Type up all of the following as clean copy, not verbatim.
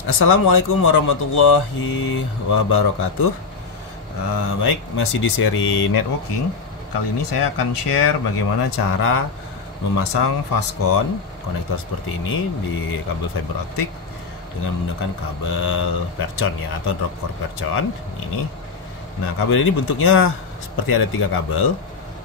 Assalamualaikum warahmatullahi wabarakatuh. Baik, masih di seri networking. Kali ini saya akan share bagaimana cara memasang fastcon konektor seperti ini di kabel fiber optik dengan menggunakan kabel percon ya, atau drop core percon ini. Nah, kabel ini bentuknya seperti ada 3 kabel,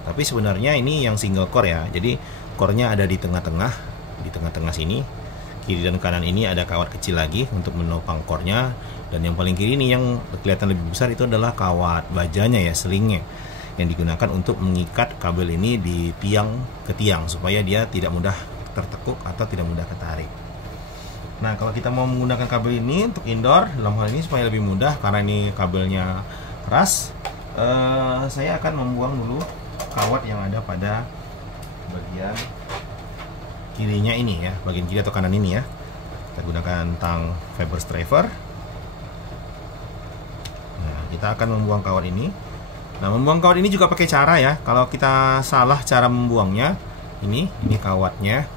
tapi sebenarnya ini yang single core ya. Jadi core-nya ada di tengah-tengah sini. Kiri dan kanan ini ada kawat kecil lagi untuk menopang core-nya, dan yang paling kiri ini yang kelihatan lebih besar itu adalah kawat bajanya ya, selingnya, yang digunakan untuk mengikat kabel ini di tiang ke tiang supaya dia tidak mudah tertekuk atau tidak mudah ketarik. Nah, kalau kita mau menggunakan kabel ini untuk indoor, dalam hal ini supaya lebih mudah karena ini kabelnya keras, saya akan membuang dulu kawat yang ada pada bagian kirinya ini ya, bagian kiri atau kanan ini ya. Kita gunakan tang fiber striver. Nah, kita akan membuang kawat ini. Nah, membuang kawat ini juga pakai cara ya. Kalau kita salah cara membuangnya, ini kawatnya,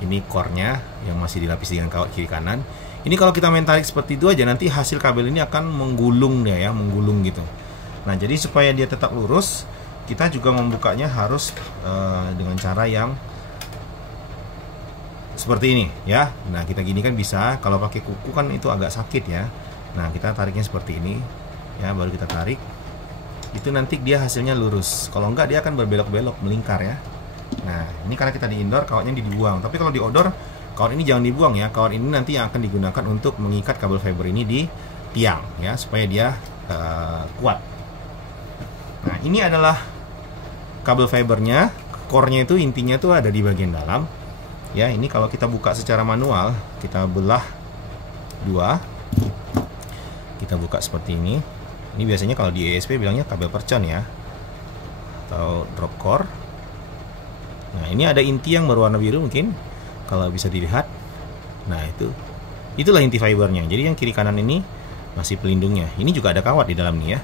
ini core-nya yang masih dilapisi dengan kawat kiri kanan. Ini kalau kita main tarik seperti itu aja, nanti hasil kabel ini akan menggulung ya, menggulung gitu. Nah, jadi supaya dia tetap lurus, kita juga membukanya harus dengan cara yang seperti ini ya. Nah, kita gini kan bisa, kalau pakai kuku kan itu agak sakit ya. Nah, kita tariknya seperti ini ya, baru kita tarik. Itu nanti dia hasilnya lurus. Kalau enggak dia akan berbelok-belok, melingkar ya. Nah, ini karena kita di indoor, kawatnya dibuang. Tapi kalau di outdoor, kawat ini jangan dibuang ya. Kawat ini nanti yang akan digunakan untuk mengikat kabel fiber ini di tiang ya, supaya dia kuat. Nah, ini adalah kabel fibernya. Core-nya itu intinya tuh ada di bagian dalam. Ya, ini kalau kita buka secara manual, kita belah 2. Kita buka seperti ini. Ini biasanya kalau di ESP bilangnya kabel percon ya, atau drop core. Nah, ini ada inti yang berwarna biru mungkin kalau bisa dilihat. Nah, itulah inti fibernya. Jadi yang kiri kanan ini masih pelindungnya. Ini juga ada kawat di dalam nih ya.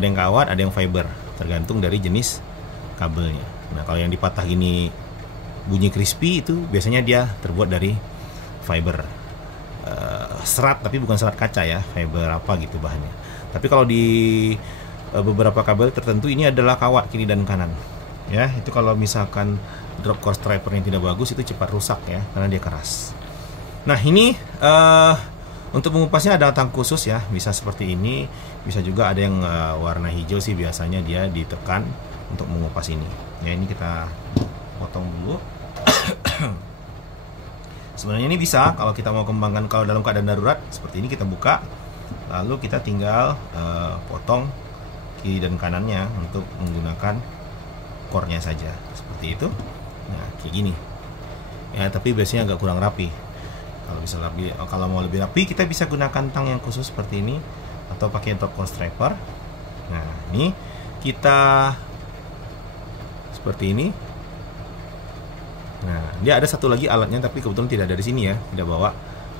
Ada yang kawat, ada yang fiber, tergantung dari jenis kabelnya. Nah, kalau yang dipatah gini bunyi crispy, itu biasanya dia terbuat dari fiber serat, tapi bukan serat kaca ya, fiber apa gitu bahannya. Tapi kalau di beberapa kabel tertentu ini adalah kawat kiri dan kanan ya. Itu kalau misalkan drop core striper yang tidak bagus, itu cepat rusak ya karena dia keras. Nah, ini untuk mengupasnya ada tang khusus ya, bisa seperti ini, bisa juga ada yang warna hijau sih, biasanya dia ditekan untuk mengupas ini ya. Ini kita potong dulu. Sebenarnya ini bisa kalau kita mau kembangkan, kalau dalam keadaan darurat seperti ini, kita buka, lalu kita tinggal potong kiri dan kanannya untuk menggunakan core-nya saja seperti itu. Nah, kayak gini ya, tapi biasanya agak kurang rapi. Kalau bisa lebih, kalau mau lebih rapi, kita bisa gunakan tang yang khusus seperti ini atau pakai drop core striper. Nah, ini kita seperti ini. Nah, dia ada satu lagi alatnya, tapi kebetulan tidak ada di sini ya, tidak bawa.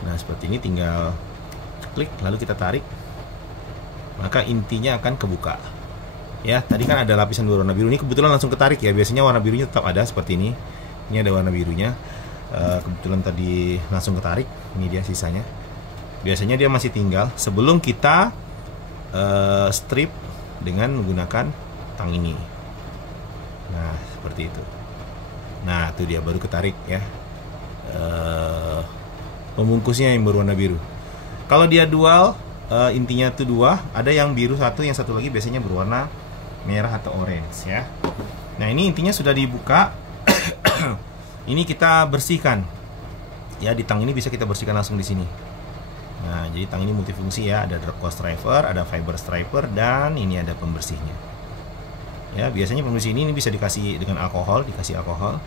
Nah, seperti ini, tinggal klik lalu kita tarik, maka intinya akan kebuka ya. Tadi kan ada lapisan berwarna biru, ini kebetulan langsung ketarik ya. Biasanya warna birunya tetap ada seperti ini. Ini ada warna birunya, kebetulan tadi langsung ketarik. Ini dia sisanya. Biasanya dia masih tinggal sebelum kita strip dengan menggunakan tang ini. Nah, seperti itu. Nah, itu dia baru ketarik ya, pembungkusnya yang berwarna biru. Kalau dia dual, intinya itu 2, ada yang biru satu, yang satu lagi biasanya berwarna merah atau orange ya. Nah, ini intinya sudah dibuka. Ini kita bersihkan ya, di tang ini bisa kita bersihkan langsung di sini. Nah, jadi tang ini multifungsi ya, ada drop core striper, ada fiber striper, dan ini ada pembersihnya ya. Biasanya pembersih ini bisa dikasih dengan alkohol, dikasih alkohol.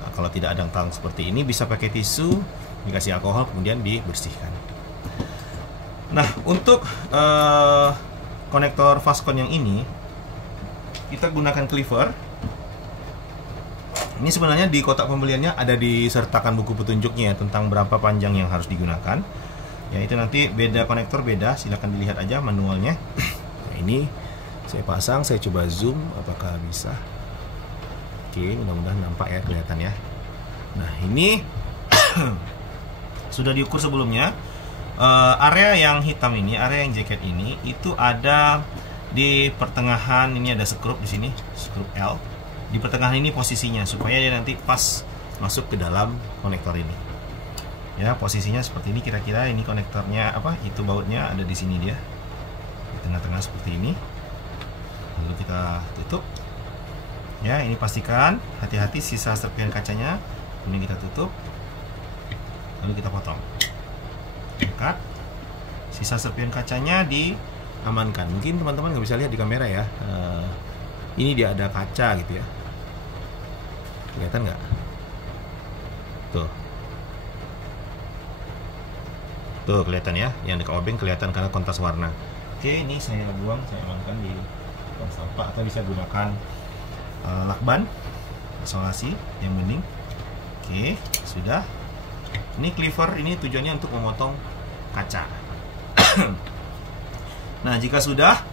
Nah, kalau tidak ada tang seperti ini, bisa pakai tisu, dikasih alkohol, kemudian dibersihkan. Nah, untuk konektor fastcon yang ini, kita gunakan cleaver. Ini sebenarnya di kotak pembeliannya ada disertakan buku petunjuknya ya, tentang berapa panjang yang harus digunakan ya. Itu nanti beda konektor beda, silahkan dilihat aja manualnya. Nah, ini saya pasang, saya coba zoom apakah bisa. Oke, mudah-mudahan nampak ya, kelihatan ya. Nah, ini sudah diukur sebelumnya. area yang hitam ini, area yang jaket ini itu ada di pertengahan. Ini ada skrup di sini, skrup L. Di pertengahan ini posisinya supaya dia nanti pas masuk ke dalam konektor ini. Ya, posisinya seperti ini kira-kira. Ini konektornya apa? Itu bautnya ada di sini dia. Di tengah-tengah seperti ini. Lalu kita tutup. Ya, ini pastikan hati-hati sisa serpihan kacanya. Ini kita tutup. Lalu kita potong. Angkat. Sisa serpihan kacanya diamankan. Mungkin teman-teman nggak bisa lihat di kamera ya. Ini dia ada kaca gitu ya. Kelihatan nggak? Tuh. Tuh kelihatan ya. Yang dekat obeng kelihatan karena kontras warna. Oke, ini saya buang, saya amankan di tong sampah, atau bisa gunakan lakban isolasi yang bening. Oke, sudah. Ini cleaver ini tujuannya untuk memotong kaca. Nah, jika sudah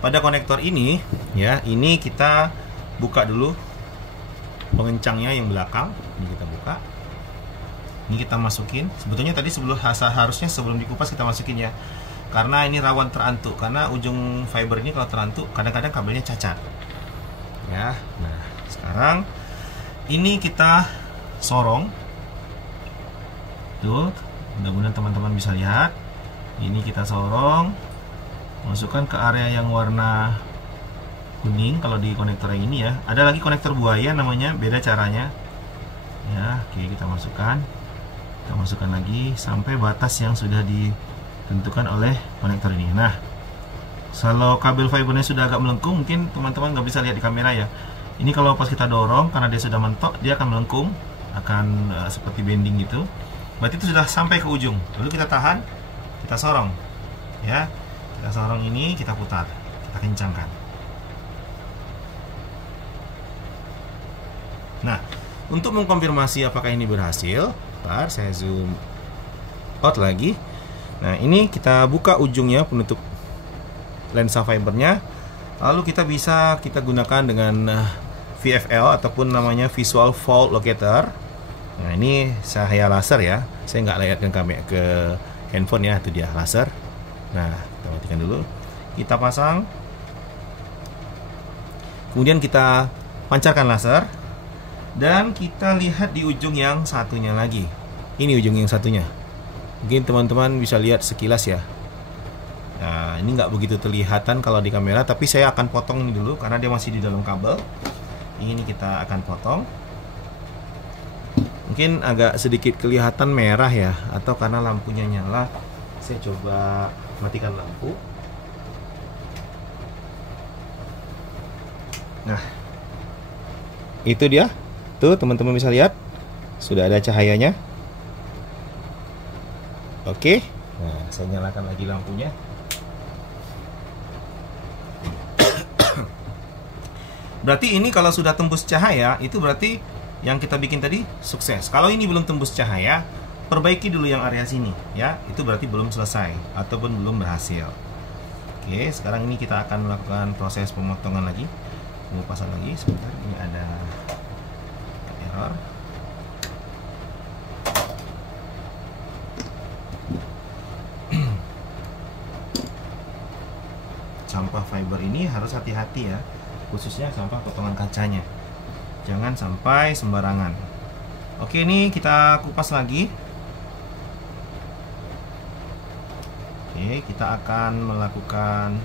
pada konektor ini, ya, ini kita buka dulu pengencangnya yang belakang. Ini kita buka. Ini kita masukin. Sebetulnya tadi harusnya sebelum dikupas kita masukin ya. Karena ini rawan terantuk. Karena ujung fiber ini kalau terantuk, kadang-kadang kabelnya cacat. Ya, nah sekarang ini kita sorong. Tuh, mudah-mudahan teman-teman bisa lihat. Ini kita sorong, masukkan ke area yang warna kuning kalau di konektor yang ini ya. Ada lagi konektor buaya namanya, beda caranya. Ya, oke, kita masukkan. Kita masukkan lagi sampai batas yang sudah ditentukan oleh konektor ini. Nah, kalau kabel fibernya sudah agak melengkung, mungkin teman-teman nggak bisa lihat di kamera ya. Ini kalau pas kita dorong, karena dia sudah mentok, dia akan melengkung, akan seperti bending gitu. Berarti itu sudah sampai ke ujung. Lalu kita tahan, kita sorong, ya. Kita sorong ini, kita putar, kita kencangkan. Nah, untuk mengkonfirmasi apakah ini berhasil, ntar saya zoom out lagi. Nah, ini kita buka ujungnya penutup lensa fibernya. Lalu kita gunakan dengan VFL ataupun namanya Visual Fault Locator. Nah, ini cahaya laser ya. Saya nggak lihatkan ke handphone ya, itu dia laser. Nah, kita matikan dulu. Kita pasang. Kemudian kita pancarkan laser. Dan kita lihat di ujung yang satunya lagi. Ini ujung yang satunya. Mungkin teman-teman bisa lihat sekilas ya. Nah, ini nggak begitu terlihatan kalau di kamera, tapi saya akan potong ini dulu karena dia masih di dalam kabel. Ini kita akan potong. Mungkin agak sedikit kelihatan merah ya, atau karena lampunya nyala. Saya coba matikan lampu. Nah, itu dia. Tuh, teman-teman bisa lihat. Sudah ada cahayanya. Oke. Nah, saya nyalakan lagi lampunya. Berarti ini kalau sudah tembus cahaya, itu berarti yang kita bikin tadi sukses. Kalau ini belum tembus cahaya, perbaiki dulu yang area sini ya. Itu berarti belum selesai ataupun belum berhasil. Oke, sekarang ini kita akan melakukan proses pemotongan lagi. Pengupasan lagi. Sebentar, ini ada error. Sampah fiber ini harus hati-hati ya, khususnya sampah potongan kacanya. Jangan sampai sembarangan. Oke, ini kita kupas lagi. Oke, kita akan melakukan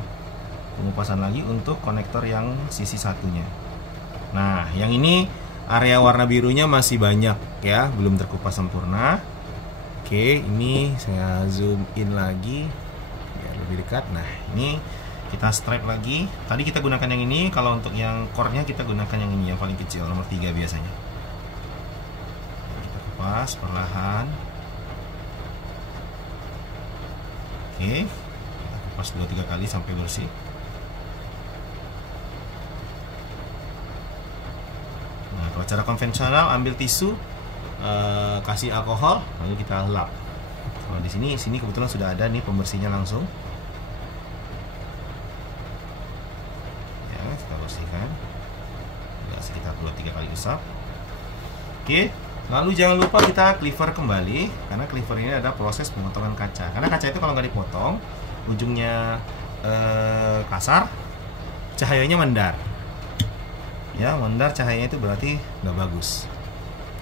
pengupasan lagi untuk konektor yang sisi satunya. Nah, yang ini area warna birunya masih banyak ya, belum terkupas sempurna. Oke, ini saya zoom in lagi biar lebih dekat. Nah, ini kita stripe lagi. Tadi kita gunakan yang ini. Kalau untuk yang core-nya kita gunakan yang ini, yang paling kecil, nomor 3 biasanya. Kita kupas perlahan. Oke, kita kupas 2-3 kali sampai bersih. Nah, kalau cara konvensional, ambil tisu, kasih alkohol, lalu kita lap. Kalau di sini kebetulan sudah ada nih pembersihnya langsung. Kita bersihkan sekitar 2-3 kali usap. Oke, Lalu jangan lupa kita cleaver kembali, karena cleaver ini adalah proses pemotongan kaca. Karena kaca itu kalau nggak dipotong, ujungnya kasar, cahayanya mendar. Ya, mendar cahayanya itu berarti nggak bagus,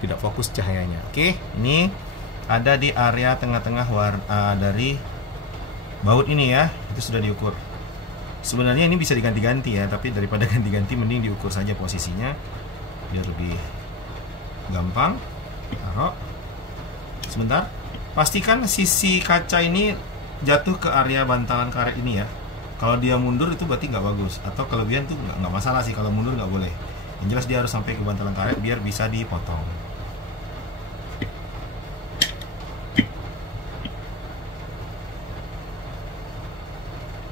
tidak fokus cahayanya. Oke, ini ada di area tengah-tengah dari baut ini ya, itu sudah diukur. Sebenarnya ini bisa diganti-ganti ya, tapi daripada ganti-ganti mending diukur saja posisinya biar lebih gampang. Taruh. Sebentar. Pastikan sisi kaca ini jatuh ke area bantalan karet ini ya. Kalau dia mundur itu berarti nggak bagus, atau kelebihan tuh nggak masalah sih, kalau mundur nggak boleh. Yang jelas dia harus sampai ke bantalan karet biar bisa dipotong.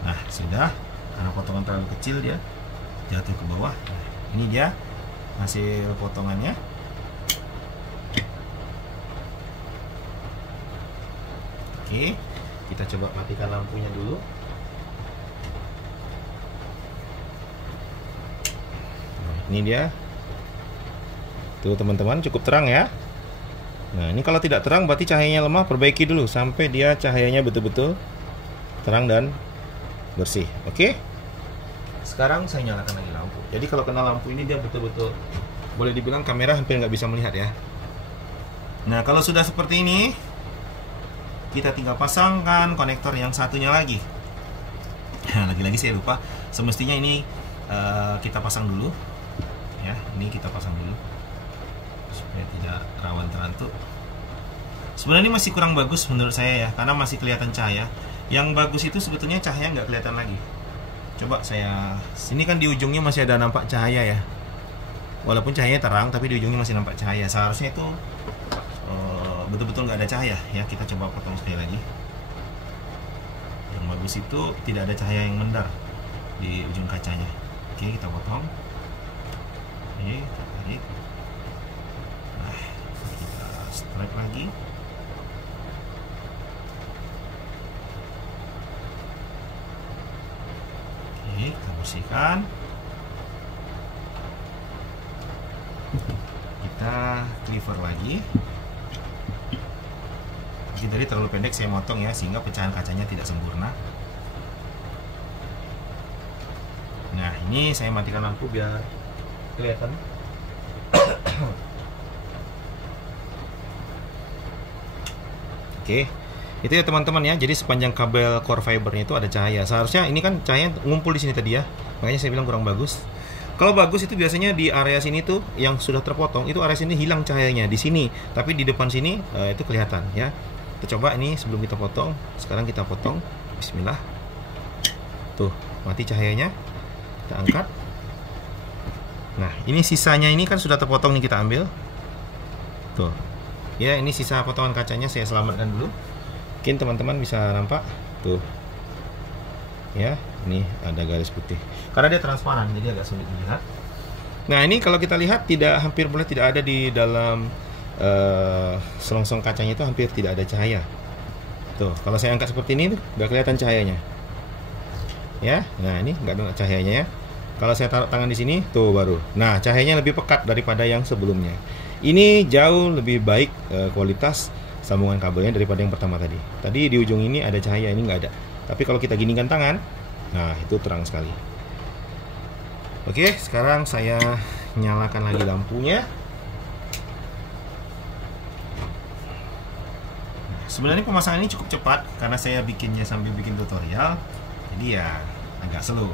Nah, sudah. Karena potongan terlalu kecil dia jatuh ke bawah. Nah, ini dia hasil potongannya. Oke, kita coba matikan lampunya dulu. Nah, ini dia. Tuh teman-teman, cukup terang ya. Nah, ini kalau tidak terang berarti cahayanya lemah, perbaiki dulu sampai dia cahayanya betul-betul terang dan bersih. Oke. Sekarang saya nyalakan lagi lampu. Jadi kalau kena lampu ini dia betul-betul, boleh dibilang kamera hampir nggak bisa melihat ya. Nah, kalau sudah seperti ini, kita tinggal pasangkan konektor yang satunya lagi. Lagi-lagi saya lupa. Semestinya ini kita pasang dulu. Ya, ini kita pasang dulu supaya tidak rawan terantuk. Sebenarnya ini masih kurang bagus menurut saya ya, karena masih kelihatan cahaya. Yang bagus itu sebetulnya cahaya nggak kelihatan lagi. Coba saya, sini kan di ujungnya masih ada nampak cahaya ya. Walaupun cahayanya terang, tapi di ujungnya masih nampak cahaya. Seharusnya itu betul-betul nggak ada cahaya ya. Kita coba potong sekali lagi. Yang bagus itu tidak ada cahaya yang mendar di ujung kacanya. Oke, kita potong. Oke, kita tarik. Nah, kita strike lagi. Oke, kita bersihkan. Kita cleaver lagi. Jadi tadi terlalu pendek saya motong ya, sehingga pecahan kacanya tidak sempurna. Nah, ini saya matikan lampu biar kelihatan. Oke, itu ya teman-teman ya. Jadi sepanjang kabel core fibernya itu ada cahaya. Seharusnya ini kan cahaya ngumpul di sini tadi ya. Makanya saya bilang kurang bagus. Kalau bagus itu biasanya di area sini tuh yang sudah terpotong, itu area sini hilang cahayanya di sini, tapi di depan sini itu kelihatan ya. Kita coba ini sebelum kita potong. Sekarang kita potong. Bismillah. Tuh, mati cahayanya. Kita angkat. Nah, ini sisanya ini kan sudah terpotong nih, kita ambil. Tuh. Ya, ini sisa potongan kacanya saya selamatkan dulu. Mungkin teman-teman bisa nampak. Tuh. Ya, ini ada garis putih. Karena dia transparan, jadi agak sulit dilihat. Nah, ini kalau kita lihat hampir boleh tidak ada di dalam selongsong kacanya, itu hampir tidak ada cahaya. Tuh, kalau saya angkat seperti ini nggak kelihatan cahayanya. Ya, nah ini nggak ada cahayanya ya. Kalau saya taruh tangan di sini, tuh baru. Nah, cahayanya lebih pekat daripada yang sebelumnya. Ini jauh lebih baik kualitas sambungan kabelnya daripada yang pertama tadi. Tadi di ujung ini ada cahaya, ini nggak ada. Tapi kalau kita ginikan tangan, nah itu terang sekali. Oke, sekarang saya nyalakan lagi lampunya. Sebenarnya pemasangan ini cukup cepat karena saya bikinnya sambil bikin tutorial, jadi ya agak slow.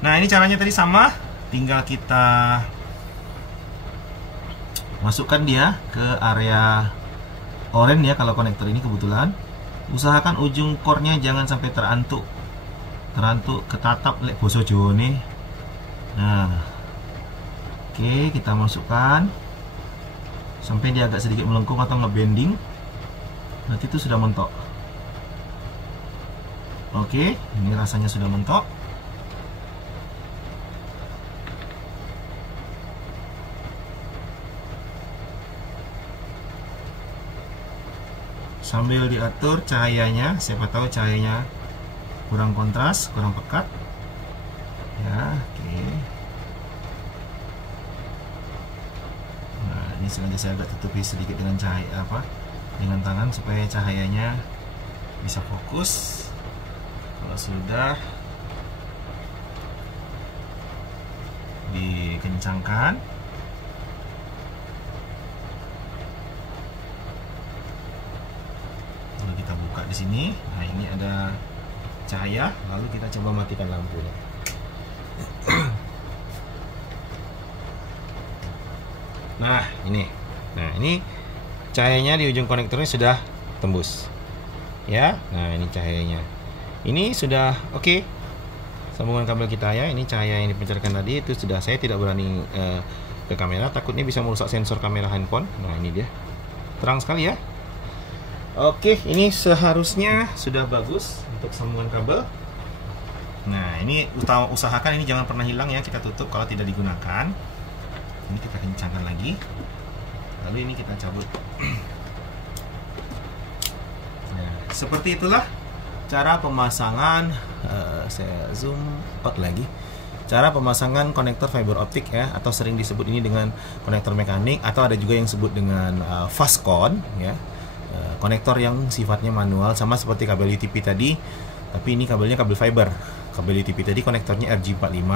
Nah, ini caranya tadi sama, tinggal kita masukkan dia ke area oranye ya kalau konektor ini kebetulan. Usahakan ujung core-nya jangan sampai terantuk ketatap lek boso jone. Nah, oke, kita masukkan sampai dia agak sedikit melengkung atau ngebending. Berarti itu sudah mentok. Oke, ini rasanya sudah mentok. Sambil diatur cahayanya, siapa tahu cahayanya kurang kontras, kurang pekat. Ya, oke. Nah, ini sengaja saya agak tutupi sedikit dengan cahaya dengan tangan supaya cahayanya bisa fokus. Kalau sudah dikencangkan, lalu kita buka di sini. Nah, ini ada cahaya, lalu kita coba matikan lampu. Nah, ini cahayanya di ujung konektornya sudah tembus. Ya. Nah, ini cahayanya. Ini sudah oke. Sambungan kabel kita ya. Ini cahaya yang dipancarkan tadi itu sudah, saya tidak berani ke kamera, takutnya bisa merusak sensor kamera handphone. Nah, ini dia. Terang sekali ya. Oke, ini seharusnya sudah bagus untuk sambungan kabel. Nah, ini usahakan ini jangan pernah hilang ya, kita tutup kalau tidak digunakan. Ini kita kencangkan lagi, lalu ini kita cabut. Nah, seperti itulah cara pemasangan. Saya zoom out lagi. Cara pemasangan konektor fiber optik ya, atau sering disebut ini dengan konektor mekanik, atau ada juga yang disebut dengan fastcon ya. Konektor yang sifatnya manual, sama seperti kabel UTP tadi, tapi ini kabelnya kabel fiber. Kabel UTP tadi konektornya RJ45.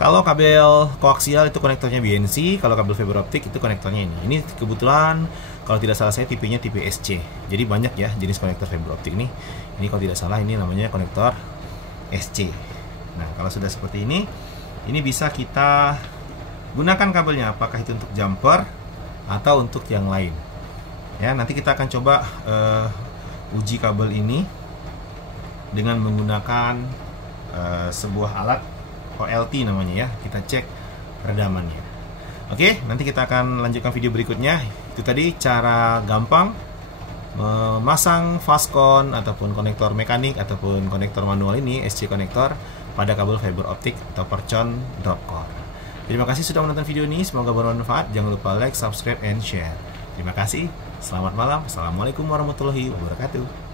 Kalau kabel koaksial itu konektornya BNC, kalau kabel fiber optik itu konektornya ini. Ini kebetulan kalau tidak salah saya tipenya tipe SC. Jadi banyak ya jenis konektor fiber optik ini. Ini kalau tidak salah ini namanya konektor SC. Nah, kalau sudah seperti ini bisa kita gunakan kabelnya, apakah itu untuk jumper atau untuk yang lain. Ya, nanti kita akan coba uji kabel ini dengan menggunakan sebuah alat OLT namanya ya. Kita cek redamannya. Oke, nanti kita akan lanjutkan video berikutnya. Itu tadi cara gampang memasang fastcon ataupun konektor mekanik ataupun konektor manual ini, SC konektor, pada kabel fiber optik atau percon drop core. Terima kasih sudah menonton video ini, semoga bermanfaat. Jangan lupa like, subscribe, and share. Terima kasih. Selamat malam. Assalamualaikum warahmatullahi wabarakatuh.